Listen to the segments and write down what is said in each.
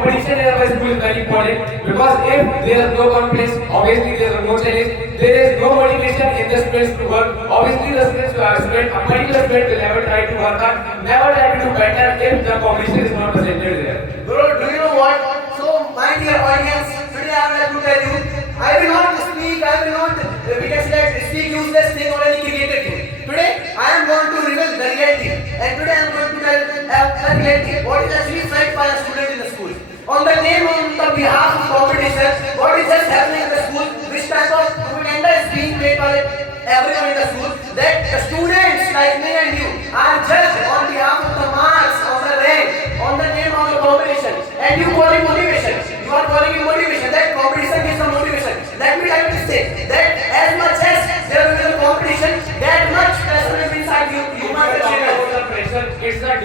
competition in our school is very important because if there is no competition, obviously there is no challenge, there is no motivation in the students to work. Obviously, the students, a particular student will never try to work hard, never try to do better if the competition is not presented there. Bro, do you know what? So, my dear audience, today I would like to tell you, I will not speak, I will not, we can say, speak useless thing or any creative thing. Today, I am going to reveal the reality, and today I am going to tell the reality, what is actually felt by a student in the school. On the name, on the behalf of competition, what is just happening in the school, which type of propaganda is being made by everyone in the school, that the students like me and you are judged on behalf of the marks, on the rank, on the name of the competition, and you call it motivation. You are calling it motivation. That competition is the motivation. Let me tell you this thing, that as much as there will be a competition, that much pressure will be inside you. You must achieve it. The pressure,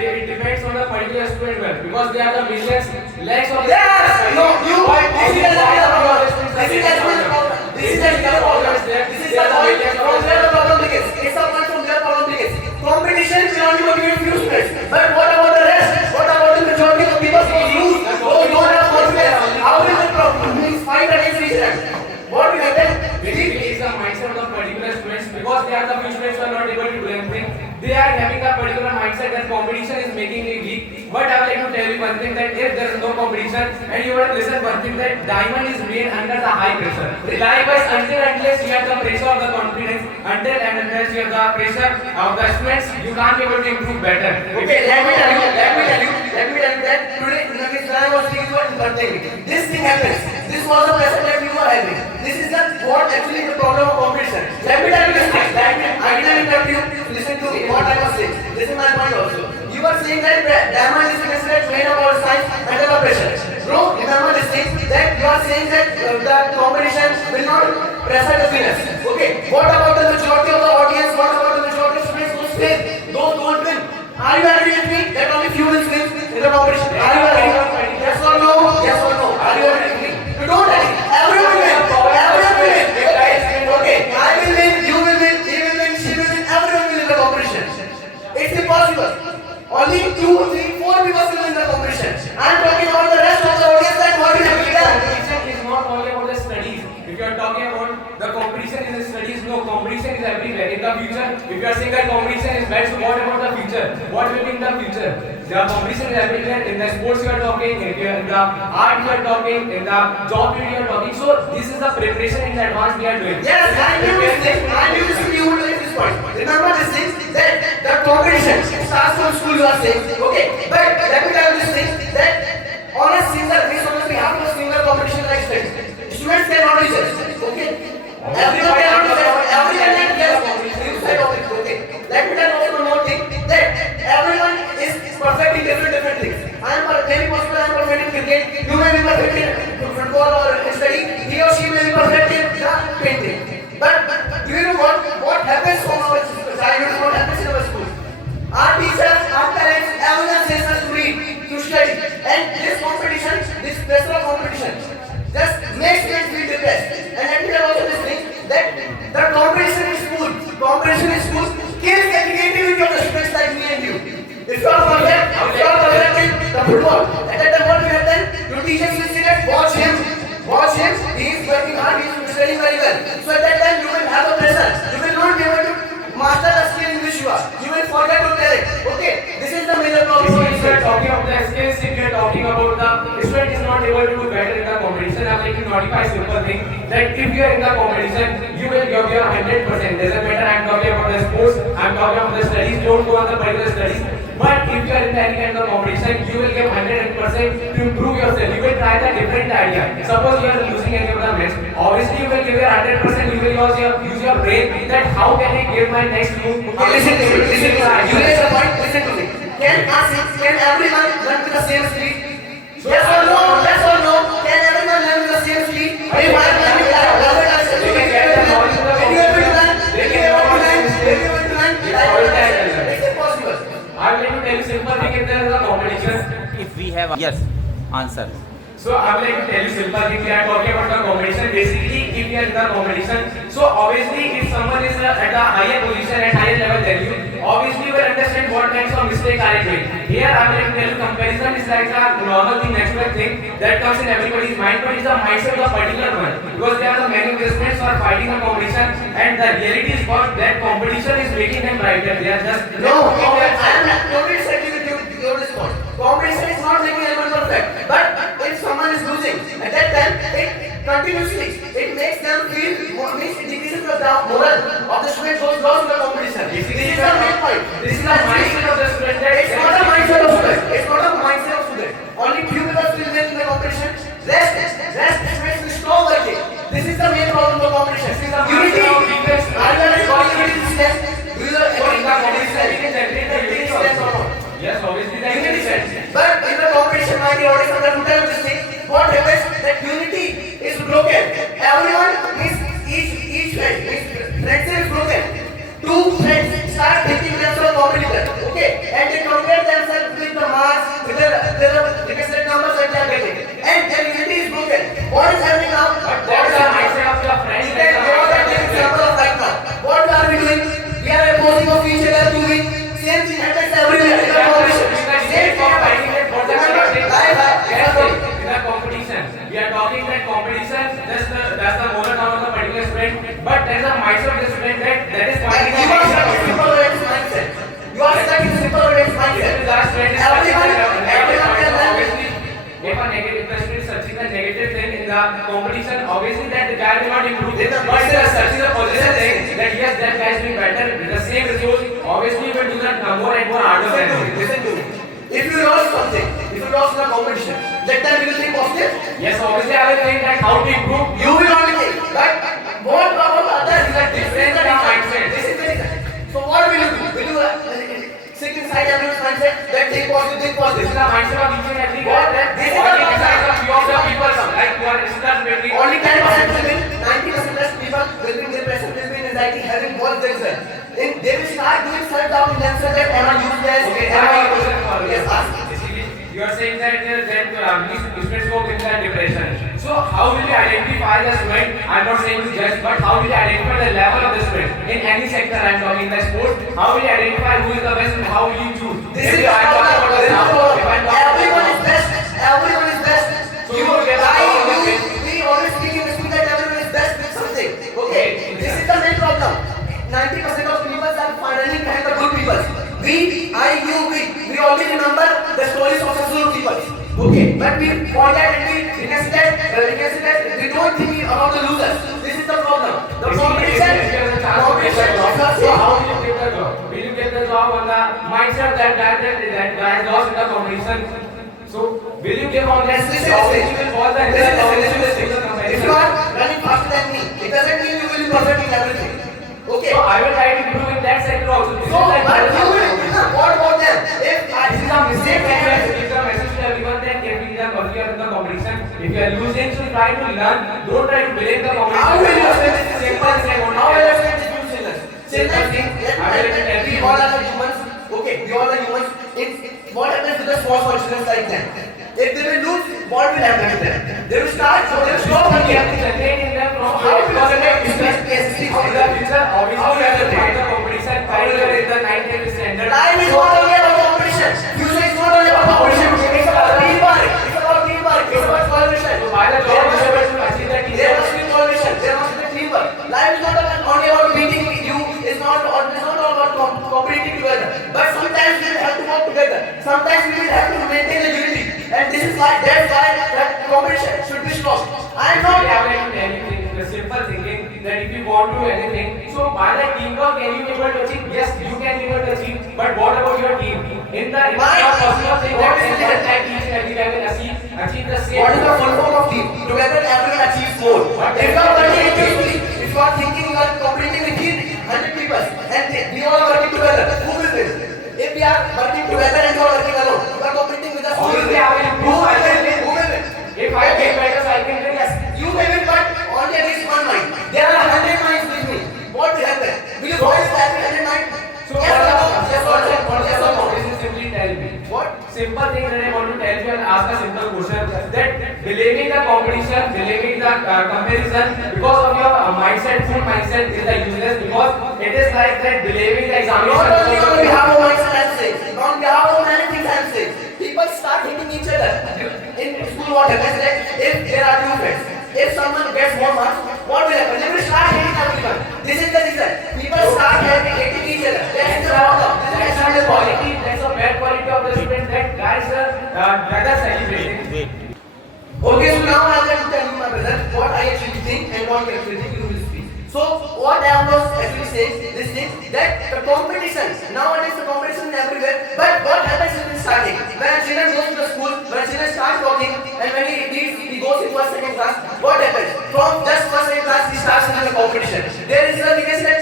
it depends on the particular student well, because there are the millions, lakhs of Yes! No, you, this is the problem. This is the problem. This is the problem. This is the point from where the problem begins. It's the point from where the problem begins. Competition will only motivate few students. But what about the rest? What about the majority of people who lose, who don't have confidence? How will the problem? Please fight against each other. What will happen? Basically, it's the mindset of the particular students because they are the few students who are not able to do anything. They are having a particular mindset that competition is making me weak. But I would like to tell you one thing, that if there is no competition and you want to listen one thing, that diamond is made under the high pressure. Likewise, unless you have the pressure of the confidence, unless you have the pressure of the students, you can't be able to improve better. Okay, let me tell you that today when I was speaking about something, this thing happens. This was the pressure that you were having. This is what actually the problem of competition. Let me tell you this thing. I didn't interrupt you. Listen to what I was saying. Listen my point also. You were saying that diamond is considered made of our size under the pressure. Bro, remember this thing, that you are saying that the competition will not pressure the winners. Okay, what about the majority of the audience? What about the majority of students who fail? Those don't win. Are you agree with me that only few will win in the competition? Are you agree? Yes or no? Yes or no? Are you agree with me? You don't agree. Everyone will win. Everyone will win. Okay, I will win, you will win, he will win, she will win, everyone will win the competition. It's impossible. Only 2, 3, 4 people will win the competition. I am talking about the rest of the audience, that what will happen there. Competition is not only about the studies. If you are talking about the competition in the studies, no, competition is everywhere. In the future, if you are saying that competition is bad, so what about the future? What will be in the future? The competition is everywhere. In the sports you are talking, in the art you are talking, in the job you are talking. So this is the preparation in advance we are doing. Yes, I knew this thing. I knew this thing. You would make this point. Remember this thing, that the competition starts from school, you are saying. Okay, but let me tell you this thing, that on a single, based on the behalf of a single competition like studies, students cannot be judged. Okay, everyone cannot be judged. Everyone can judge. Okay, let me tell you one more thing, that everyone is perfect in different things. I am very possible I am perfect in cricket. You may be perfect in football or study. He or she may be perfect in painting. But do you know what happens from our childhood? What happens in our school? Our teachers, our parents, everyone says us to read, to study, and this competition, this pressure of competition, just makes students feel depressed. And let me tell also this thing, that the competition in school kills the creativity of the students like me and you. If you are perfect in the football, at that time what will happen? Your teachers will say that watch him, he is working hard, he is studying very well. So at that time you will have a pressure. You will not be able to master the skill in which you are. You will forget your talent. Okay, this is the major problem. If you are talking about the skills, if you are talking about the student is not able to do better in the competition, I am like to notify simple thing, that if you are in the competition, you will give your 100%. Doesn't matter I am talking about the sports, I am talking about the studies, don't go on the particular studies. But if you are in any kind of competition, you will give 100% to improve yourself. You will try the different idea. Suppose you are losing any of the match, obviously you will give your 100%. You will use your brain, that how can I give my next move. Listen to me. You raise a point. Listen to me. Can everyone learn with the same speed? Yes or no? Yes or no? Can everyone learn with the same speed? If I am learning that, they can get the knowledge of the competition. They can it's impossible. I will tell you simple thing, if there is a competition. If we have yes, answer. So I will tell you simple thing, we are talking about the competition. Basically, if you are in the competition, so obviously if someone is at a higher position, at higher level than you, obviously you will understand what kinds of mistakes are it doing. Here I will tell you comparison is like a normal thing, natural thing that comes in everybody's mind, but it's the mindset of a particular one. Because there are the many investments who are fighting a competition, and the reality is what that competition is making them brighter. They are just No, I am not totally disagreeing with your response. Competition is not making anyone perfect. But if someone is losing, at that time, it makes them feel, means it decreases the morale of the student who is lost in the competition. This is the main point. This is the mindset of the student. It's not a mindset of student. It's not a mindset of student. Only few people will win in the competition. Rest students will stop working. This is the main problem of competition. This is the Unity. mindset of weakness. Are you calling unity system? We are So in the competition, we unity can generate the unity also. Yes, obviously that unity is sense. But in the competition, my dear audience, I'm going to tell you this thing. What happens that unity is broken. Everyone is each friend, friendship is broken. Two friends start thinking themselves competitor. Okay, and they compare themselves with the marks, with their requested numbers that they are getting, and their unity is broken. What is happening now? But that is the mindset of your friend. You can give us an example of right now. What are we doing? We are opposing of each other to win. Same thing happens everywhere in the competition. Same thing happens. In the competition, we are talking that competition that's the moral down of the particular student, but there is a mindset of the student that is pointing You are stuck in simple waves mindset. You are stuck in simple waves mindset. Everyone can learn. Obviously, if a negative student is searching the negative thing in the competition, obviously that guy will not improve. But if they are searching the positive thing, that yes, that guy is doing better with the same resource, obviously you will do that more and more harder than him. Listen to me. If you lost something, if you lost in a competition, that time you will think positive. Yes, obviously I will think that how to improve. You will not think. But what about others? This is a different mindset. This is very So what will you do? Will you sit inside everyone's mindset that think positive, think This positive? is the mindset of each and every guy. What? That This is what the it decides mindset. a few of the people, like who are students maybe. Only 10% will win, 90% less people will be depressed, will be in anxiety, having what they result. They will start doing self-doubt in themselves that am I useless? Okay, I Am have a question for you. Yes, ask. Basically, you are saying that students go in that depression. So how will you identify the student? I'm not saying to judge, but how will you identify the level of the student in any sector? I'm talking in the sport. How will you identify who is the best and how will you choose? This If is you- the I'm talking about the now. problem. If I'm talking Everyone about is best. Everyone is best. So you will get the problem, okay? We always speak in the school that everyone is best with something. Okay, this is the main problem. 90% of people are finally behind the good people. We only remember the stories of successful people. Okay, but we forget and we can say that we don't think about the losers. This is the problem. The competition. So how will you get the job? Will you get the job on the mindset that guy has lost in the competition? So will you give on that? Obviously you will fall the result. Obviously you will take the If comparison. you are running faster than me, it doesn't mean you will be perfect in everything. Okay. So I will try to improve in that sector also. This So, is like but you will. What about them? If this is a mistake that you have to give the message to everyone that if you are earlier in the competition, if you are losing, so try to learn. Don't try to blame the competition. How will you explain this? Simple thing I want to How will tell you you. explain this to sinners? Sinners, we you. all are humans. Okay, we all are humans. What happens with the small students like them? If they will lose, what will happen to them? They will start, so they will stop We working. have to generate in them from How will you because generate in this? the future, obviously How will you have to you find generate? the competition. Find in the 9th standard. Life is not only about competition. Future is not only about competition. It's about teamwork. It's about teamwork. It's about collaboration. So by the job you are able to achieve that. There must be collaboration. There must be teamwork. Life is not only about beating you. It's not all about competing together. But sometimes we will have to work together. Sometimes we will have to maintain the unity. And this is why that competition should be stopped. I am not. I have like anything, the simple thinking that if you want to do anything, so by the teamwork can you be able to achieve? Yes, you can be able to achieve. But what about your team? In the it's My- not possible thing what that is that it? like each and every guy will achieve the same. What is the full form of team? Together everyone achieves more. If you are working individually, if you are thinking you are competing with 100 people and we all are working together, who will win? If we are working together and you are working alone, you are competing with us. Obviously, I will improve. I will win. Who will win? If I get better, so I can win. Yes, you may win, but only against one mind. There are 100 minds with me. What will happen? Will you voice every 100 mind? So Yes or no? Yes or no? Yes or no? This is simply tell me. What? Simple thing that I want to tell you and ask a simple question that believing the competition, believing the comparison because of your mindset, full mindset is the useless because it is like that believing the examination. Not only on behalf of myself I'm saying, on behalf of many things I'm saying. People start hating each other. In school what happens that if there are two friends, if someone gets more marks, what will happen? They will start hating everyone. This is the reason. People start hating each other. That's the problem. That's not the quality, that's a bad quality of the student that guys are rather celebrating. Wait. Okay, so now I will tell you, my brother, what I actually think and what you actually think you will speak. So what I was actually saying, this thing, that the competition, nowadays the competition is everywhere, but what happens in starting? When a children goes to the school, when a children starts talking, and when he goes in first, second class, what happens? From just first, second class, he starts in the competition. There is a because that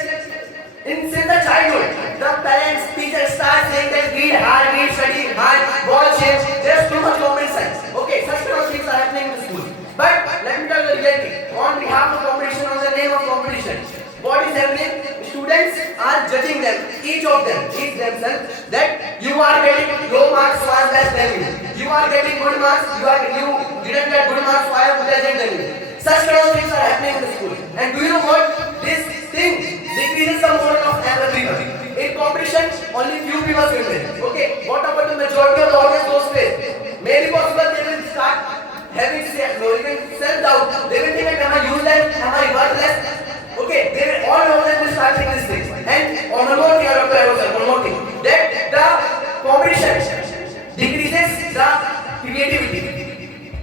since the childhood, the parents, teachers start saying that read hard, study hard, ball change, there's too much competition. Okay, such kind of things are happening in the school. But let me tell you the reality. On behalf of competition, on the name of competition, what is happening? Students are judging them, each themselves, that you are getting low marks, so I am less than you. You are getting good marks, you didn't get good marks, so I am less than you. Such kind of things are happening in the school. And do you know what? This thing decreases the moral of everyone. In competition, only few people will win. Okay, what about the majority of the audience goes with? Maybe possible they will start having self-doubt. They will think that am I useless? Am I worthless? Okay, they will all of them will start thinking these things. And one more thing, one more thing, that the competition decreases the creativity.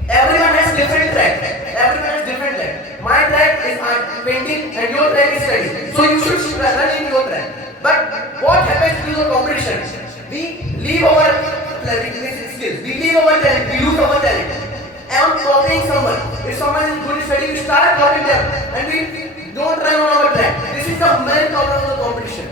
Everyone has different track. My track is painting and your track is study. So you should run in your track. But what happens to the competition? We leave our skills. We leave our talent. We lose our talent. And copying someone. If someone is good at study, we start copying them. And we don't run on our track. This is the main problem of the competition.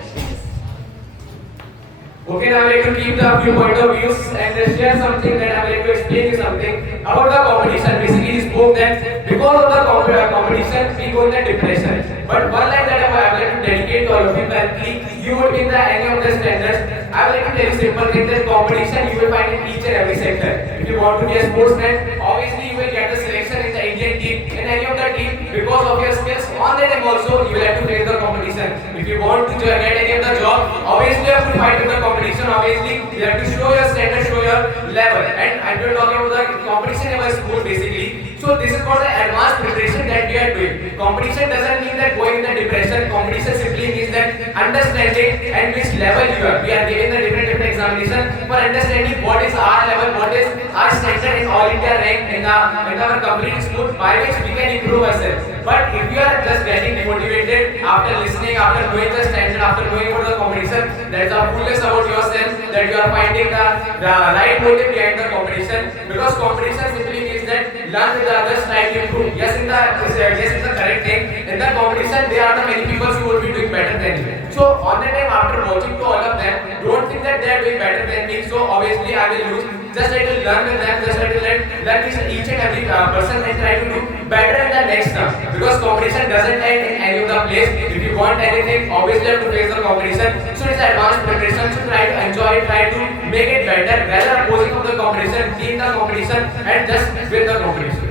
Okay, now I would like to keep the few point of views and share something that I would like to explain you something about the competition. Basically, he spoke that because of the competition, we go in the depression. But one line that I would like to dedicate to all of you, that you would be in the any of the standards. I would like to tell you simple thing that competition you will find in each and every sector. If you want to be a sportsman, obviously you will get the selection in the Indian team, in any of the team, because of your skills. On that time also, you will have to face the competition. If you want to get any of the job, obviously you have to fight with the competition. Obviously, you have to show your standard, show your level. And I'm talking about the competition in our school basically. So this is called the advanced preparation that we are doing. Competition doesn't mean that going in the depression. Competition simply means that understanding and which level you are. We are giving the different examination for understanding what is our level, what is our standard in all India rank in our complete school, by which we can improve ourselves. But if you are just getting demotivated after listening, after knowing the standard, after knowing about the competition, that is a foolish about yourself, that you are finding the right motive behind the competition. Because competition simply means that learn with the others, try to improve. Yes, it's the correct thing. In the competition, there are the many people who will be doing better than you. So on the time after watching to all of them, don't think that they are doing better than me. So obviously I will lose. Just try to learn with them. Just try to learn each and every person and try to do better in the next term. Because competition doesn't end in any of the place. If you want anything, obviously you have to face the competition. So it's advanced preparation. So try to enjoy it. Try to make it better. Rather opposing of the competition, beat the competition, and just win the competition.